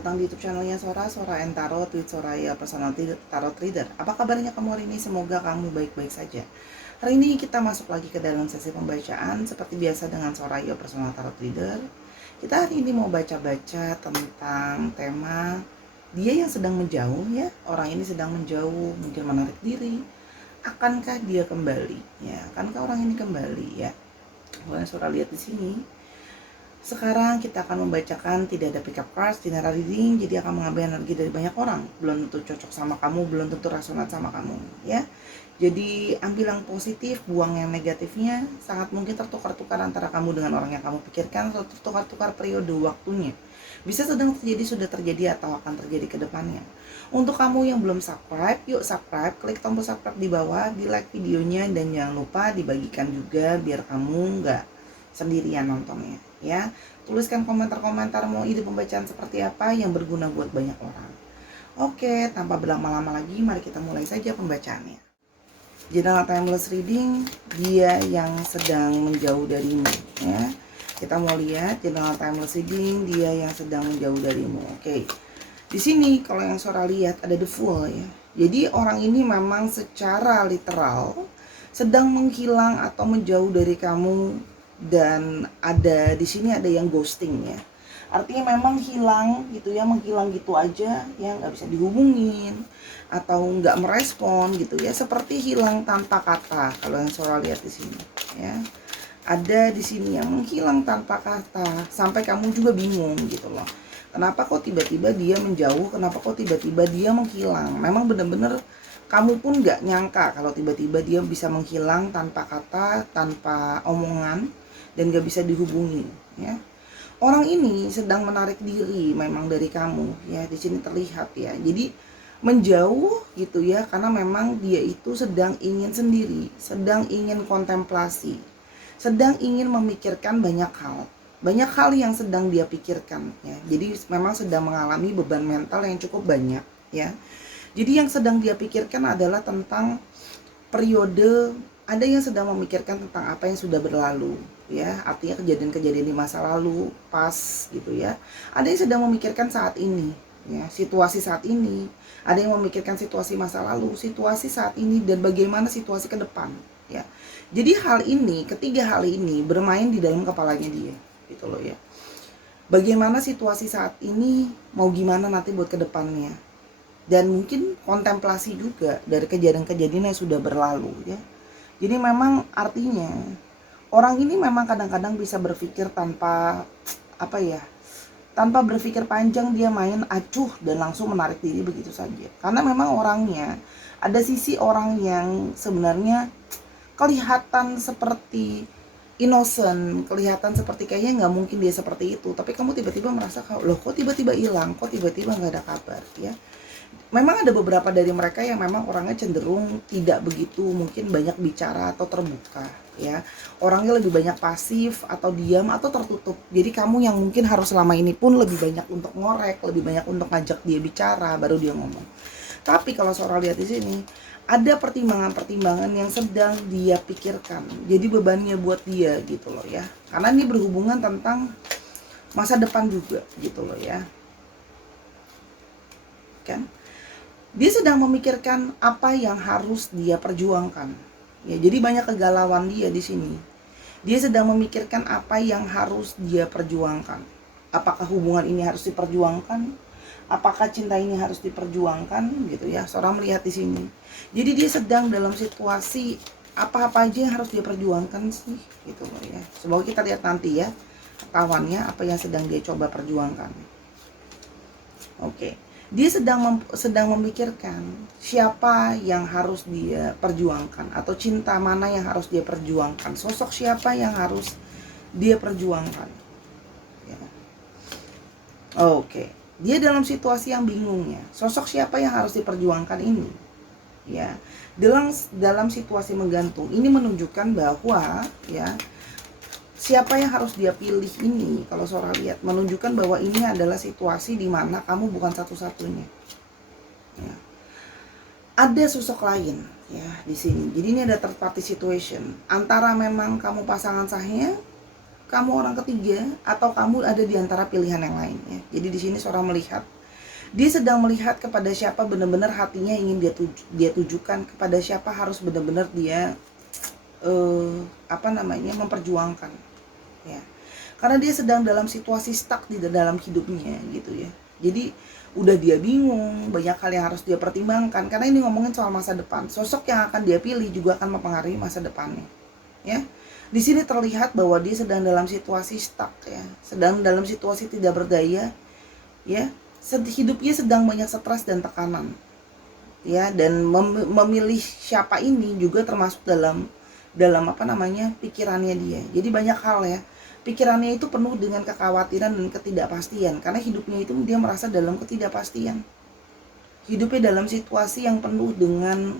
datang di YouTube channelnya Sora and Tarot with Soraya Personal Tarot Reader. Apa kabarnya kamu hari ini? Semoga kamu baik-baik saja. Hari ini kita masuk lagi ke dalam sesi pembacaan seperti biasa dengan Soraya Personal Tarot Reader. Kita hari ini mau baca-baca tentang tema dia yang sedang menjauh ya. Orang ini sedang menjauh, mungkin menarik diri. Akankah dia kembali? Ya, akankah orang ini kembali ya? Boleh Sora lihat di sini. Sekarang kita akan membacakan, tidak ada pick up cards, general reading, jadi akan mengambil energi dari banyak orang. Belum tentu cocok sama kamu, belum tentu resonat sama kamu ya. Jadi ambil yang positif, buang yang negatifnya. Sangat mungkin tertukar-tukar antara kamu dengan orang yang kamu pikirkan, atau tertukar-tukar periode waktunya. Bisa sedang terjadi, sudah terjadi, atau akan terjadi ke depannya. Untuk kamu yang belum subscribe, yuk subscribe, klik tombol subscribe di bawah, di like videonya, dan jangan lupa dibagikan juga biar kamu nggak sendirian nontonnya ya. Tuliskan komentar-komentar mau ide pembacaan seperti apa yang berguna buat banyak orang. Oke, tanpa berlama-lama lagi, mari kita mulai saja pembacaannya. General Timeless Reading, dia yang sedang menjauh darimu ya. Kita mau lihat General Timeless Reading, dia yang sedang menjauh darimu. Oke. Di sini kalau yang Sora lihat ada the Fool ya. Jadi orang ini memang secara literal sedang menghilang atau menjauh dari kamu. Dan ada di sini ada yang ghosting ya, artinya memang hilang gitu ya, menghilang gitu aja ya, nggak bisa dihubungin atau nggak merespon gitu ya, seperti hilang tanpa kata. Kalau yang Sora lihat di sini ya, ada di sini yang menghilang tanpa kata sampai kamu juga bingung gitu loh, kenapa kok tiba-tiba dia menjauh, kenapa kok tiba-tiba dia menghilang. Memang benar-benar kamu pun nggak nyangka kalau tiba-tiba dia bisa menghilang tanpa kata, tanpa omongan, dan gak bisa dihubungi ya. Orang ini sedang menarik diri memang dari kamu ya, di sini terlihat ya. Jadi menjauh gitu ya, karena memang dia itu sedang ingin sendiri, sedang ingin kontemplasi, sedang ingin memikirkan banyak hal yang sedang dia pikirkan ya. Jadi memang sedang mengalami beban mental yang cukup banyak ya. Jadi yang sedang dia pikirkan adalah tentang periode, ada yang sedang memikirkan tentang apa yang sudah berlalu ya, artinya kejadian-kejadian di masa lalu pas gitu ya. Ada yang sedang memikirkan saat ini ya, situasi saat ini. Ada yang memikirkan situasi masa lalu, situasi saat ini, dan bagaimana situasi ke depan ya. Jadi hal ini, ketiga hal ini bermain di dalam kepalanya dia gitu loh ya. Bagaimana situasi saat ini, mau gimana nanti buat ke depannya, dan mungkin kontemplasi juga dari kejadian-kejadian yang sudah berlalu ya. Jadi memang artinya orang ini memang kadang-kadang bisa berpikir tanpa tanpa berpikir panjang, dia main acuh dan langsung menarik diri begitu saja. Karena memang orangnya ada sisi orang yang sebenarnya kelihatan seperti innocent, kelihatan seperti kayaknya nggak mungkin dia seperti itu, tapi kamu tiba-tiba merasa loh kok tiba-tiba hilang, kok tiba-tiba nggak ada kabar ya. Memang ada beberapa dari mereka yang memang orangnya cenderung tidak begitu mungkin banyak bicara atau terbuka ya. Orangnya lebih banyak pasif atau diam atau tertutup. Jadi kamu yang mungkin harus selama ini pun lebih banyak untuk ngorek, lebih banyak untuk ngajak dia bicara baru dia ngomong. Tapi kalau Sora lihat di sini ada pertimbangan-pertimbangan yang sedang dia pikirkan. Jadi bebannya buat dia gitu loh ya. Karena ini berhubungan tentang masa depan juga gitu loh ya. Kan? Dia sedang memikirkan apa yang harus dia perjuangkan. Ya, jadi banyak kegalauan dia di sini. Dia sedang memikirkan apa yang harus dia perjuangkan. Apakah hubungan ini harus diperjuangkan? Apakah cinta ini harus diperjuangkan gitu ya. Seorang melihat di sini. Jadi dia sedang dalam situasi apa-apa aja yang harus dia perjuangkan sih gitu loh ya. Semoga kita lihat nanti ya kawannya apa yang sedang dia coba perjuangkan. Oke. Dia sedang memikirkan siapa yang harus dia perjuangkan, atau cinta mana yang harus dia perjuangkan, sosok siapa yang harus dia perjuangkan ya. Oke. Dia dalam situasi yang bingung ya, sosok siapa yang harus diperjuangkan ini ya. Dalam situasi menggantung ini menunjukkan bahwa ya, siapa yang harus dia pilih ini, kalau Sora lihat menunjukkan bahwa ini adalah situasi di mana kamu bukan satu-satunya. Ya. Ada sosok lain ya di sini. Jadi ini ada third party situation. Antara memang kamu pasangan sahnya, kamu orang ketiga, atau kamu ada di antara pilihan yang lain ya. Jadi di sini seorang melihat, dia sedang melihat kepada siapa benar-benar hatinya ingin dia tujukan, kepada siapa harus benar-benar dia memperjuangkan ya. Karena dia sedang dalam situasi stuck di dalam hidupnya gitu ya. Jadi udah dia bingung, banyak hal yang harus dia pertimbangkan, karena ini ngomongin soal masa depan. Sosok yang akan dia pilih juga akan mempengaruhi masa depannya ya. Di sini terlihat bahwa dia sedang dalam situasi stuck ya, sedang dalam situasi tidak berdaya ya. Hidupnya sedang banyak stres dan tekanan ya, dan memilih siapa ini juga termasuk dalam pikirannya dia. Jadi banyak hal ya, pikirannya itu penuh dengan kekhawatiran dan ketidakpastian, karena hidupnya itu dia merasa dalam ketidakpastian, hidupnya dalam situasi yang penuh dengan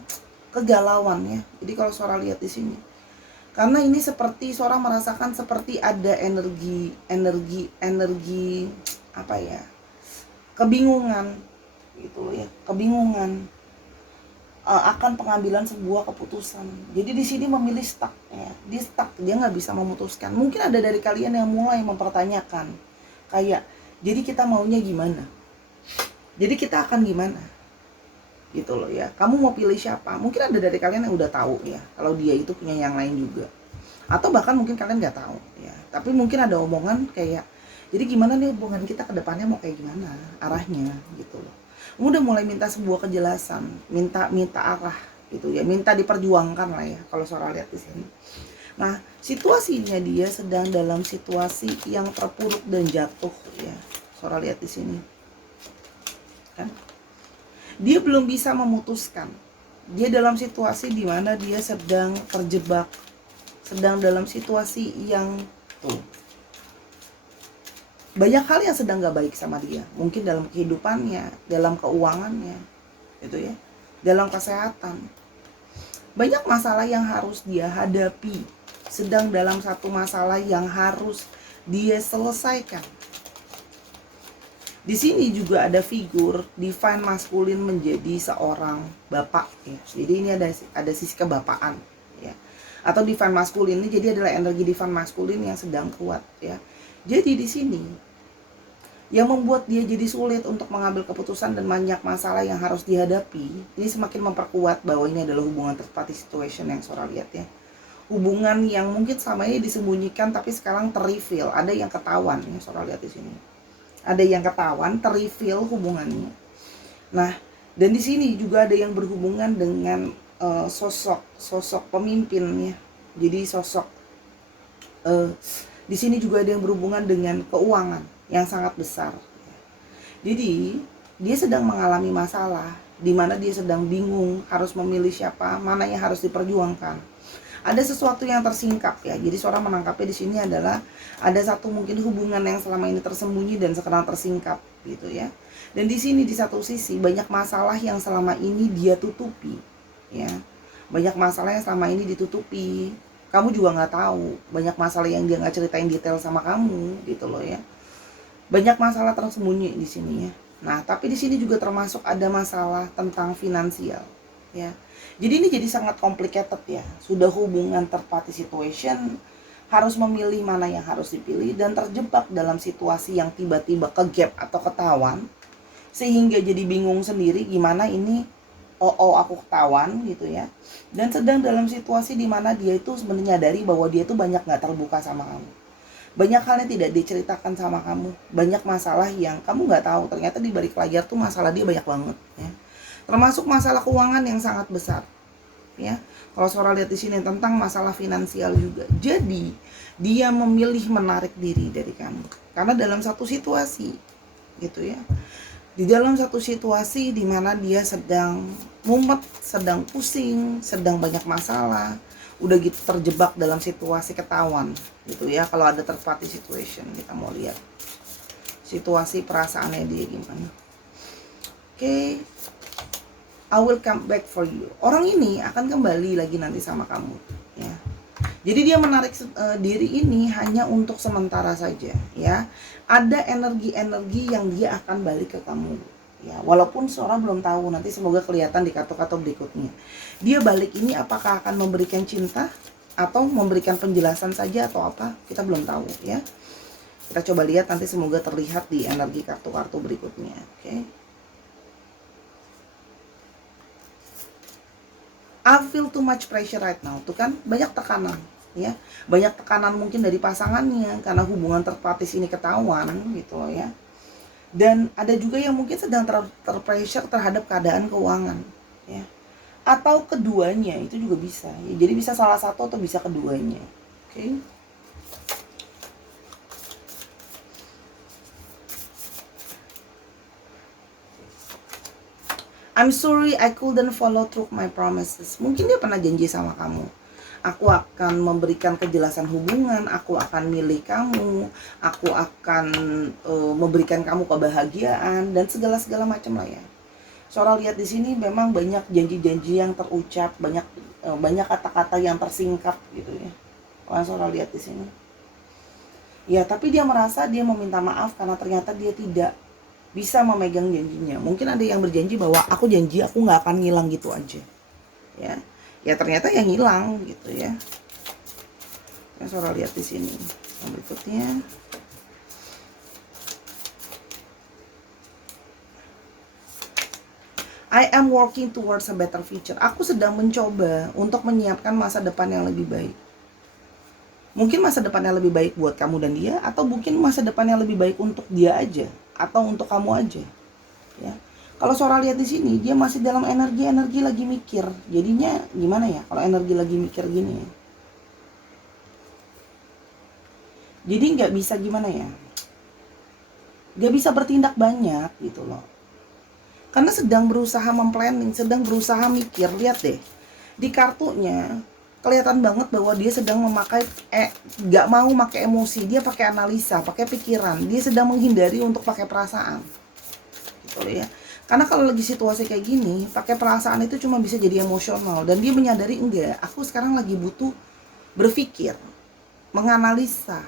kegalauan ya. Jadi kalau seorang lihat di sini, karena ini seperti seorang merasakan seperti ada energi kebingungan gitu loh ya, kebingungan akan pengambilan sebuah keputusan. Jadi di sini memilih stuck ya, dia nggak bisa memutuskan. Mungkin ada dari kalian yang mulai mempertanyakan kayak, jadi kita maunya gimana, jadi kita akan gimana gitu loh ya, kamu mau pilih siapa. Mungkin ada dari kalian yang udah tahu ya kalau dia itu punya yang lain juga, atau bahkan mungkin kalian nggak tahu ya, tapi mungkin ada omongan kayak, jadi gimana nih hubungan kita ke depannya, mau kayak gimana arahnya gitu loh. Udah mulai minta sebuah kejelasan, minta arah gitu ya, minta diperjuangkan lah ya kalau seorang lihat di sini. Nah, situasinya dia sedang dalam situasi yang terpuruk dan jatuh ya. Seorang lihat di sini. Kan? Dia belum bisa memutuskan. Dia dalam situasi di mana dia sedang terjebak, sedang dalam situasi yang banyak hal yang sedang gak baik sama dia. Mungkin dalam kehidupannya, dalam keuangannya gitu ya, dalam kesehatan. Banyak masalah yang harus dia hadapi, sedang dalam satu masalah yang harus dia selesaikan. Di sini juga ada figur divine maskulin menjadi seorang bapak ya. Jadi ini ada sisi kebapaan ya. Atau divine maskulin ini jadi adalah energi divine maskulin yang sedang kuat ya. Jadi di sini yang membuat dia jadi sulit untuk mengambil keputusan dan banyak masalah yang harus dihadapi, ini semakin memperkuat bahwa ini adalah hubungan third party situation yang seorang lihat ya. Hubungan yang mungkin selama ini disembunyikan tapi sekarang terreveal, ada yang ketahuan ya seorang lihat di sini. Ada yang ketahuan, terreveal hubungannya. Nah, dan di sini juga ada yang berhubungan dengan sosok pemimpinnya. Jadi sosok di sini juga ada yang berhubungan dengan keuangan yang sangat besar. Jadi dia sedang mengalami masalah di mana dia sedang bingung harus memilih siapa, mana yang harus diperjuangkan. Ada sesuatu yang tersingkap ya. Jadi seorang menangkapnya di sini adalah ada satu mungkin hubungan yang selama ini tersembunyi dan sekarang tersingkap gitu ya. Dan di sini di satu sisi banyak masalah yang selama ini dia tutupi ya. Banyak masalah yang selama ini ditutupi. Kamu juga nggak tahu, banyak masalah yang dia nggak ceritain detail sama kamu gitu loh ya. Banyak masalah tersembunyi di sini ya. Nah, tapi di sini juga termasuk ada masalah tentang finansial ya. Jadi ini jadi sangat complicated ya. Sudah hubungan third party situation, harus memilih mana yang harus dipilih dan terjebak dalam situasi yang tiba-tiba ke-gap atau ketahuan sehingga jadi bingung sendiri gimana ini aku ketahuan gitu ya. Dan sedang dalam situasi di mana dia itu sebenarnya menyadari bahwa dia itu banyak gak terbuka sama kamu. Banyak hal yang tidak diceritakan sama kamu, banyak masalah yang kamu gak tahu. Ternyata di balik layar tuh masalah dia banyak banget ya. Termasuk masalah keuangan yang sangat besar ya. Kalau seorang lihat di sini tentang masalah finansial juga. Jadi dia memilih menarik diri dari kamu karena dalam satu situasi gitu ya. Di dalam satu situasi di mana dia sedang mumet, sedang pusing, sedang banyak masalah, udah gitu terjebak dalam situasi ketahuan gitu ya. Kalau ada third party situation, kita mau lihat situasi perasaannya dia gimana. Oke. I will come back for you. Orang ini akan kembali lagi nanti sama kamu ya. Jadi dia menarik diri ini hanya untuk sementara saja ya. Ada energi-energi yang dia akan balik ke kamu ya. Walaupun seorang belum tahu, nanti semoga kelihatan di kartu-kartu berikutnya. Dia balik ini apakah akan memberikan cinta atau memberikan penjelasan saja atau apa, kita belum tahu ya. Kita coba lihat nanti, semoga terlihat di energi kartu-kartu berikutnya. Oke. I feel too much pressure right now. Tuh kan, banyak tekanan ya. Banyak tekanan mungkin dari pasangannya karena hubungan terpatis ini ketahuan gitu loh ya. Dan ada juga yang mungkin sedang terpressure terhadap keadaan keuangan ya. Atau keduanya, itu juga bisa ya. Jadi bisa salah satu atau bisa keduanya. Oke. I'm sorry I couldn't follow through my promises. Mungkin dia pernah janji sama kamu, aku akan memberikan kejelasan hubungan, aku akan milih kamu, aku akan memberikan kamu kebahagiaan dan segala macam lah ya. Soalnya lihat di sini memang banyak janji-janji yang terucap, banyak kata-kata yang tersingkap gitu ya. Soalnya lihat di sini. Ya, tapi dia merasa dia meminta maaf karena ternyata dia tidak bisa memegang janjinya. Mungkin ada yang berjanji bahwa aku janji aku nggak akan ngilang gitu aja. Ya ternyata yang hilang gitu ya. Soalnya lihat di sini. Yang berikutnya. I am working towards a better future. Aku sedang mencoba untuk menyiapkan masa depan yang lebih baik. Mungkin masa depan yang lebih baik buat kamu dan dia, atau mungkin masa depan yang lebih baik untuk dia aja, atau untuk kamu aja. Ya. Kalau Sora lihat di sini, dia masih dalam energi lagi mikir. Jadinya gimana ya? Kalau energi lagi mikir gini ya. Jadi nggak bisa gimana ya? Nggak bisa bertindak banyak gitu loh. Karena sedang berusaha memplanning, sedang berusaha mikir. Lihat deh, di kartunya kelihatan banget bahwa dia sedang memakai nggak mau pakai emosi, dia pakai analisa, pakai pikiran. Dia sedang menghindari untuk pakai perasaan, gitu ya. Karena kalau lagi situasi kayak gini, pakai perasaan itu cuma bisa jadi emosional. Dan dia menyadari enggak, aku sekarang lagi butuh berpikir, menganalisa,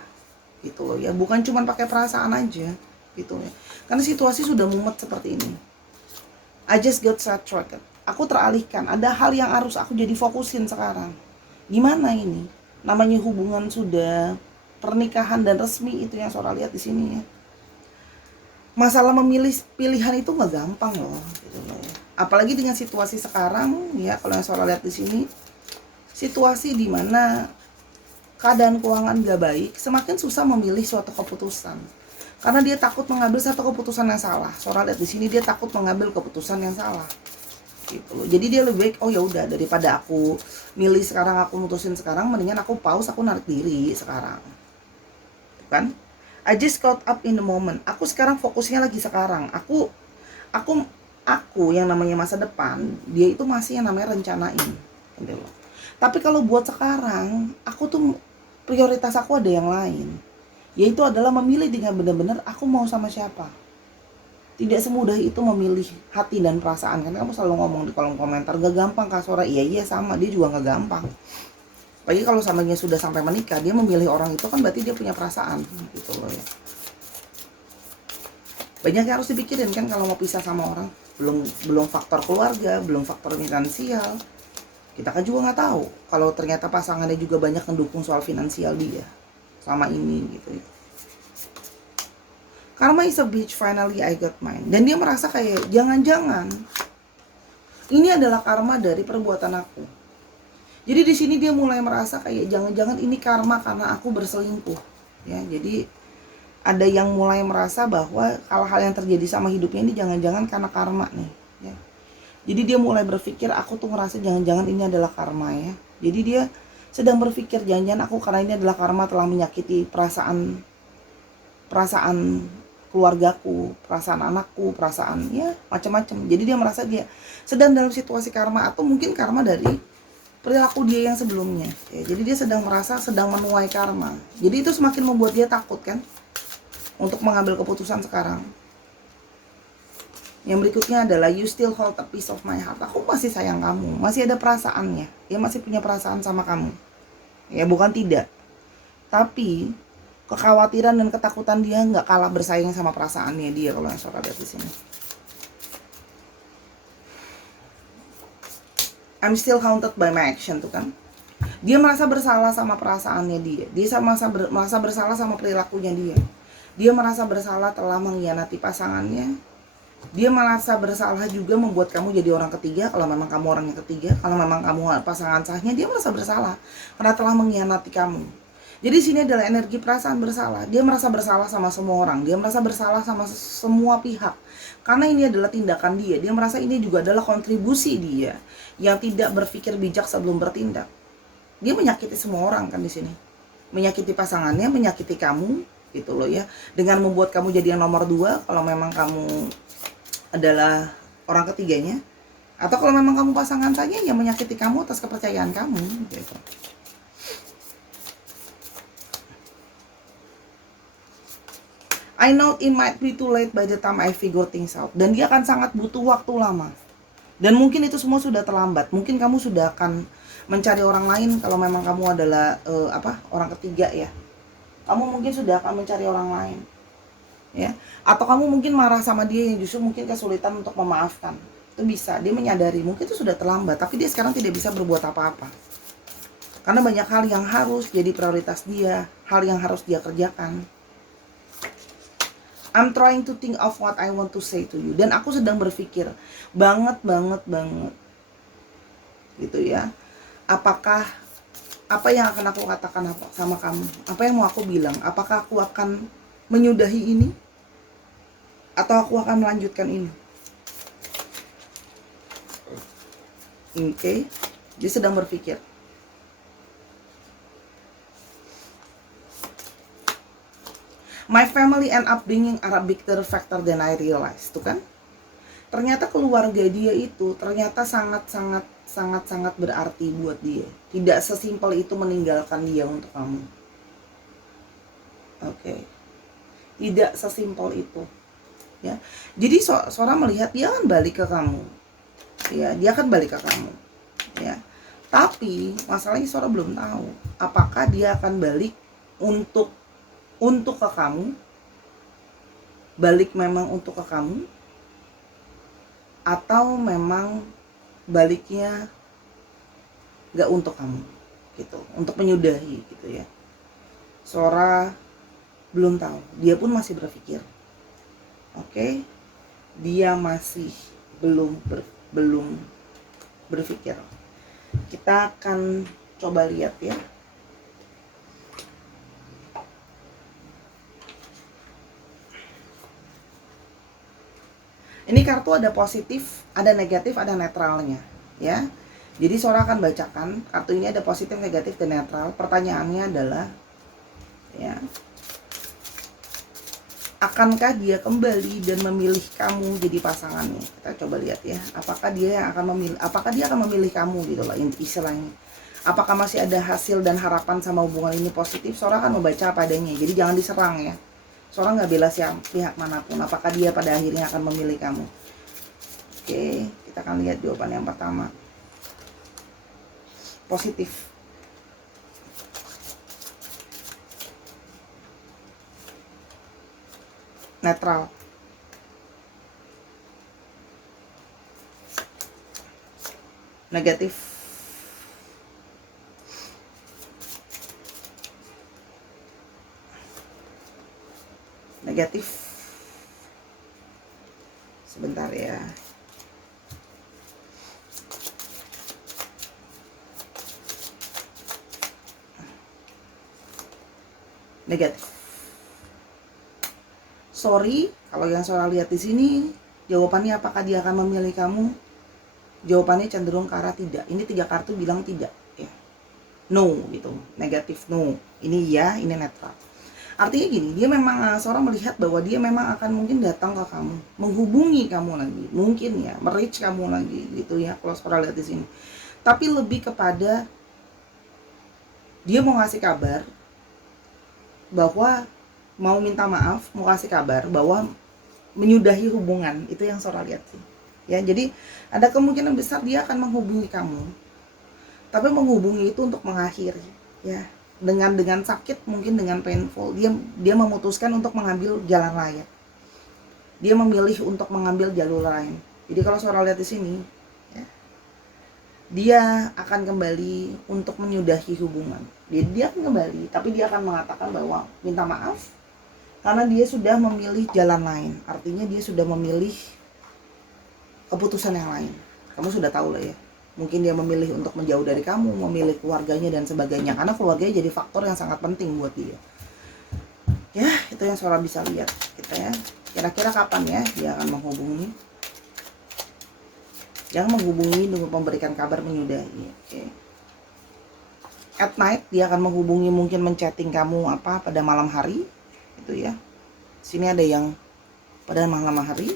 gitu loh ya. Bukan cuma pakai perasaan aja, gitu ya. Karena situasi sudah mumet seperti ini. I just got sidetracked. Aku teralihkan. Ada hal yang harus aku jadi fokusin sekarang. Gimana ini? Namanya hubungan sudah pernikahan dan resmi, itu yang Sora lihat di sini ya. Masalah memilih pilihan itu nggak gampang loh, gitu loh ya. Apalagi dengan situasi sekarang ya, kalau yang Sora lihat di sini, situasi di mana keadaan keuangan nggak baik, semakin susah memilih suatu keputusan. Karena dia takut mengambil satu keputusan yang salah. Sora lihat di sini, dia takut mengambil keputusan yang salah. Gitu loh. Jadi dia lebih baik, oh ya udah, daripada aku milih sekarang, aku mutusin sekarang, mendingan aku pause, aku narik diri sekarang. Kan? I just caught up in the moment. Aku sekarang fokusnya lagi sekarang. Aku yang namanya masa depan, dia itu masih yang namanya rencanain. Gitu loh. Tapi kalau buat sekarang, aku tuh prioritas aku ada yang lain. Yaitu adalah memilih dengan benar-benar aku mau sama siapa. Tidak semudah itu memilih hati dan perasaan. Karena kamu selalu ngomong di kolom komentar, gak gampang Kak Sora. Iya sama, dia juga gak gampang. Apalagi kalau samanya sudah sampai menikah, dia memilih orang itu kan berarti dia punya perasaan gitu loh ya. Banyak yang harus dipikirin kan kalau mau pisah sama orang. Belum faktor keluarga, belum faktor finansial. Kita kan juga nggak tahu kalau ternyata pasangannya juga banyak mendukung soal finansial dia sama ini gitu ya. Karma is a bitch, finally I got mine. Dan dia merasa kayak jangan-jangan ini adalah karma dari perbuatan aku. Jadi di sini dia mulai merasa kayak jangan-jangan ini karma karena aku berselingkuh. Ya, jadi ada yang mulai merasa bahwa hal-hal yang terjadi sama hidupnya ini jangan-jangan karena karma nih. Ya. Jadi dia mulai berpikir, aku tuh ngerasa jangan-jangan ini adalah karma ya. Jadi dia sedang berpikir jangan-jangan aku karena ini adalah karma telah menyakiti perasaan keluargaku, perasaan anakku, perasaan ya macam-macam. Jadi dia merasa dia sedang dalam situasi karma, atau mungkin karma dari perilaku dia yang sebelumnya ya. Jadi dia sedang merasa sedang menuai karma. Jadi itu semakin membuat dia takut kan untuk mengambil keputusan sekarang. Yang berikutnya adalah you still hold a piece of my heart. Aku masih sayang kamu, masih ada perasaannya. Dia masih punya perasaan sama kamu. Ya bukan tidak. Tapi kekhawatiran dan ketakutan dia nggak kalah bersaing sama perasaannya dia, kalau yang Sora lihat di sini. I'm still haunted by my action tuh kan. Dia merasa bersalah sama perasaannya dia. Dia merasa bersalah sama perilakunya dia. Dia merasa bersalah telah mengkhianati pasangannya. Dia merasa bersalah juga membuat kamu jadi orang ketiga. Kalau memang kamu orang yang ketiga, kalau memang kamu pasangan sahnya, dia merasa bersalah karena telah mengkhianati kamu. Jadi sini adalah energi perasaan bersalah. Dia merasa bersalah sama semua orang. Dia merasa bersalah sama semua pihak. Karena ini adalah tindakan dia. Dia merasa ini juga adalah kontribusi dia yang tidak berpikir bijak sebelum bertindak. Dia menyakiti semua orang kan di sini. Menyakiti pasangannya, menyakiti kamu, gitu loh ya. Dengan membuat kamu jadi yang nomor 2 kalau memang kamu adalah orang ketiganya. Atau kalau memang kamu pasangan saja yang menyakiti kamu atas kepercayaan kamu, gitu. I know it might be too late by the time I figure things out. Dan dia akan sangat butuh waktu lama. Dan mungkin itu semua sudah terlambat. Mungkin kamu sudah akan mencari orang lain kalau memang kamu adalah orang ketiga ya. Kamu mungkin sudah akan mencari orang lain. Ya. Atau kamu mungkin marah sama dia yang justru mungkin kesulitan untuk memaafkan. Itu bisa. Dia menyadari mungkin itu sudah terlambat, tapi dia sekarang tidak bisa berbuat apa-apa. Karena banyak hal yang harus jadi prioritas dia, hal yang harus dia kerjakan. I'm trying to think of what I want to say to you. Dan aku sedang berpikir banget gitu ya. Apakah apa yang akan aku katakan sama kamu? Apa yang mau aku bilang? Apakah aku akan menyudahi ini? Atau aku akan melanjutkan ini? Oke. Dia sedang berpikir. My family and upbringing are a bigger factor than I realized, tuh kan? Ternyata keluarga dia itu ternyata sangat berarti buat dia. Tidak sesimpel itu meninggalkan dia untuk kamu. Oke. Tidak sesimpel itu. Ya. Jadi seorang melihat dia akan balik ke kamu. Ya, dia akan balik ke kamu. Ya. Tapi masalahnya seorang belum tahu apakah dia akan balik untuk ke kamu, balik memang untuk ke kamu, atau memang baliknya gak untuk kamu, gitu, untuk menyudahi, gitu ya. Sora belum tahu, dia pun masih berpikir, oke, dia masih belum berpikir. Kita akan coba lihat ya. Ini kartu ada positif, ada negatif, ada netralnya, ya. Jadi Sora akan bacakan kartu ini ada positif, negatif, dan netral. Pertanyaannya adalah, ya, akankah dia kembali dan memilih kamu jadi pasangannya? Kita coba lihat ya. Apakah dia akan memilih kamu gitu loh istilahnya. Apakah masih ada hasil dan harapan sama hubungan ini positif? Sora akan membaca apa adanya. Jadi jangan diserang ya. Seorang nggak bela pihak manapun. Apakah dia pada akhirnya akan memilih kamu? Oke, kita akan lihat jawaban yang pertama. Positif. Netral. Negatif. Negatif. Sebentar ya. Negatif. Sorry, kalau yang Sora lihat di sini, jawabannya apakah dia akan memilih kamu? Jawabannya cenderung ke arah tidak. Ini 3 kartu bilang tidak, ya. No gitu, negatif no. Ini ya, ini netral. Artinya gini, dia memang seorang melihat bahwa dia memang akan mungkin datang ke kamu, menghubungi kamu lagi, mungkin ya, reach kamu lagi gitu ya, kalau seorang lihat di sini. Tapi lebih kepada dia mau ngasih kabar bahwa mau minta maaf, mau kasih kabar bahwa menyudahi hubungan, itu yang seorang lihat sih. Ya, jadi ada kemungkinan besar dia akan menghubungi kamu. Tapi menghubungi itu untuk mengakhiri, ya. Dengan sakit, mungkin dengan painful, dia memutuskan untuk mengambil jalan lain. Dia memilih untuk mengambil jalur lain. Jadi kalau seorang lihat di sini, ya, dia akan kembali untuk menyudahi hubungan. Dia akan kembali, tapi dia akan mengatakan bahwa minta maaf karena dia sudah memilih jalan lain. Artinya dia sudah memilih keputusan yang lain. Kamu sudah tahu lah ya. Mungkin dia memilih untuk menjauh dari kamu, memilih keluarganya dan sebagainya. Karena keluarganya jadi faktor yang sangat penting buat dia. Ya, itu yang Sora bisa lihat kita ya. Kira-kira kapan ya dia akan menghubungi? Jangan menghubungi untuk memberikan kabar menyudahi. Oke. At night dia akan menghubungi, mungkin menchatting kamu pada malam hari. Itu ya. Sini ada yang pada malam hari.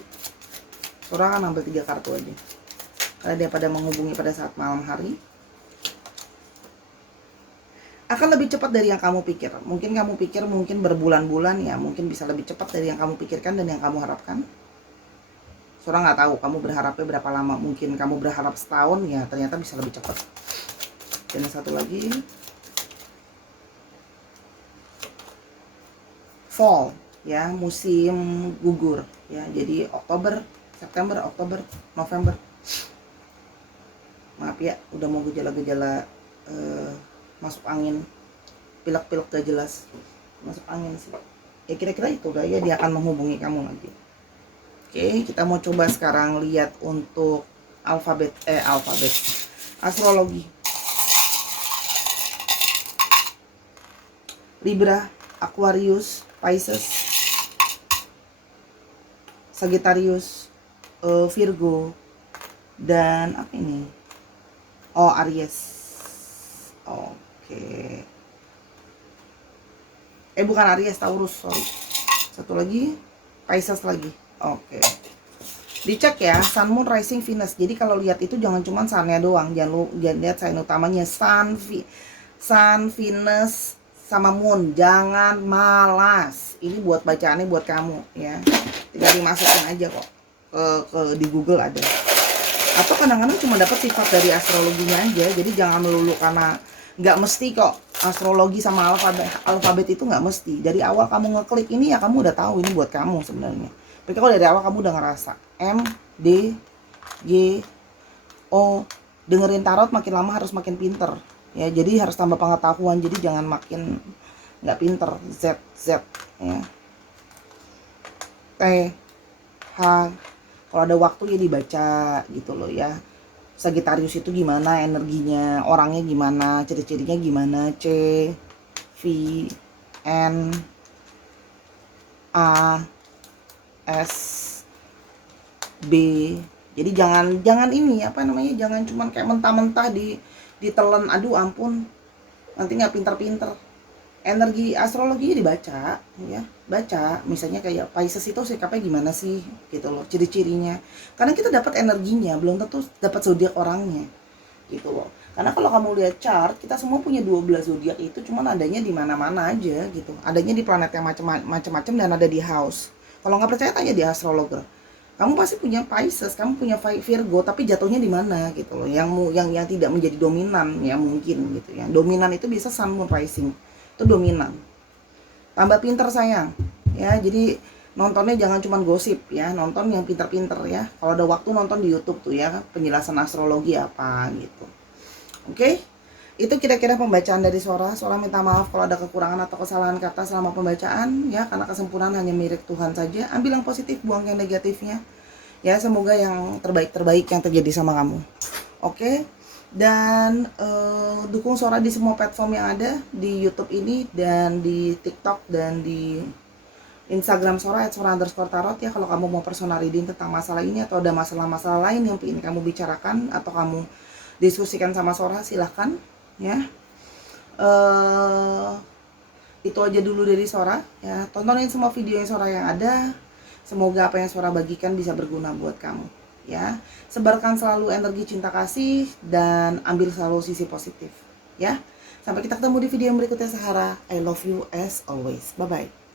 Sora akan ambil 3 kartu aja. Karena dia pada menghubungi pada saat malam hari. Akan lebih cepat dari yang kamu pikir. Mungkin kamu pikir mungkin berbulan-bulan ya. Mungkin bisa lebih cepat dari yang kamu pikirkan dan yang kamu harapkan. Sora nggak tahu kamu berharapnya berapa lama. Mungkin kamu berharap setahun ya, ternyata bisa lebih cepat. Dan yang satu lagi. Fall ya, musim gugur ya. Jadi Oktober, September, Oktober, November. Maaf ya, udah mau gejala-gejala masuk angin, pilek-pilek gak jelas, masuk angin sih. Ya kira-kira itu udah ya, dia akan menghubungi kamu lagi. Oke, kita mau coba sekarang lihat untuk alfabet astrologi. Libra, Aquarius, Pisces, Sagittarius, Virgo, dan apa ini? Oh, Aries. Oke. Bukan Aries, Taurus, sorry. Satu lagi, Pisces lagi. Oke. Dicek ya, Sun, Moon, Rising, Venus. Jadi kalau lihat itu jangan cuma sunnya doang, jangan lihat sign utamanya. Sun, Venus, sama Moon. Jangan malas. Ini buat bacaannya buat kamu ya. Tinggal dimasukin aja kok. Di Google ada. Atau kadang-kadang cuma dapat sifat dari astrologinya aja. Jadi jangan melulu, karena nggak mesti kok astrologi sama alfabet itu nggak mesti. Dari awal kamu ngeklik ini ya kamu udah tahu ini buat kamu sebenarnya. Tapi kalau dari awal kamu udah ngerasa M, D, G, O, dengerin tarot makin lama harus makin pinter ya. Jadi harus tambah pengetahuan. Jadi jangan makin nggak pinter. Z ya. T, H, kalau ada waktu ya dibaca gitu loh ya. Sagittarius itu gimana energinya, orangnya gimana, ciri-cirinya gimana. C, V, N, A, S, B. Jadi jangan ini jangan cuman kayak mentah-mentah ditelan. Aduh ampun, nanti nggak pinter-pinter. Energi astrologi dibaca ya, baca misalnya kayak Pisces itu sikapnya gimana sih gitu loh, ciri-cirinya. Karena kita dapat energinya, belum tentu dapat zodiak orangnya gitu loh. Karena kalau kamu lihat chart, kita semua punya 12 zodiak itu, cuman adanya di mana-mana aja gitu. Adanya di planet yang macam-macam dan ada di house. Kalau nggak percaya tanya di astrologer. Kamu pasti punya Pisces, kamu punya Virgo, tapi jatuhnya di mana gitu loh. Yang tidak menjadi dominan ya mungkin gitu ya. Dominan itu bisa Sun, Moon, Rising. Itu dominan. Tambah pinter sayang ya. Jadi nontonnya jangan cuma gosip ya, nonton yang pinter-pinter ya. Kalau ada waktu nonton di YouTube tuh ya, penjelasan astrologi apa gitu. Oke, itu kira-kira pembacaan dari Sora. Sora minta maaf kalau ada kekurangan atau kesalahan kata selama pembacaan ya, karena kesempurnaan hanya milik Tuhan saja. Ambil yang positif, buang yang negatifnya ya. Semoga yang terbaik yang terjadi sama kamu. Oke. Dan dukung Sora di semua platform yang ada, di YouTube ini dan di TikTok dan di Instagram Sora @sora_tarot ya. Kalau kamu mau personal reading tentang masalah ini atau ada masalah-masalah lain yang ingin kamu bicarakan atau kamu diskusikan sama Sora, silahkan ya. Itu aja dulu dari Sora ya. Tontonin semua video yang Sora yang ada. Semoga apa yang Sora bagikan bisa berguna buat kamu ya. Sebarkan selalu energi cinta kasih dan ambil selalu sisi positif ya. Sampai kita ketemu di video yang berikutnya. Sahara, I love you as always. Bye bye.